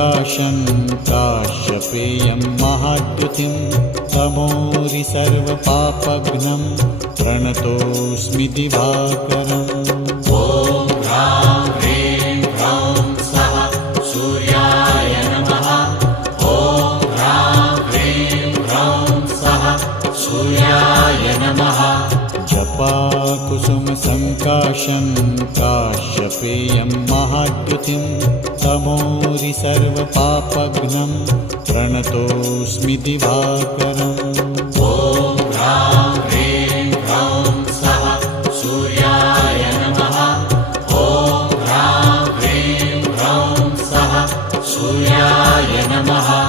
सङ्काशं काश्यपेयं महाद्युतिं तमोरि सर्वपापघ्नं प्रणतोऽस्मि दिवाकरम्। ॐ ह्रां ह्रीं ह्रौं स्वः सूर्याय नमः। ॐ ह्रां ह्रीं ह्रौं स्वः सूर्याय नमः। जपाकुसुमसङ्काशं काश्यपेयं महाद्युतिं तमोरि सर्वपापघ्नं प्रणतोऽस्मि दिवाकरम्।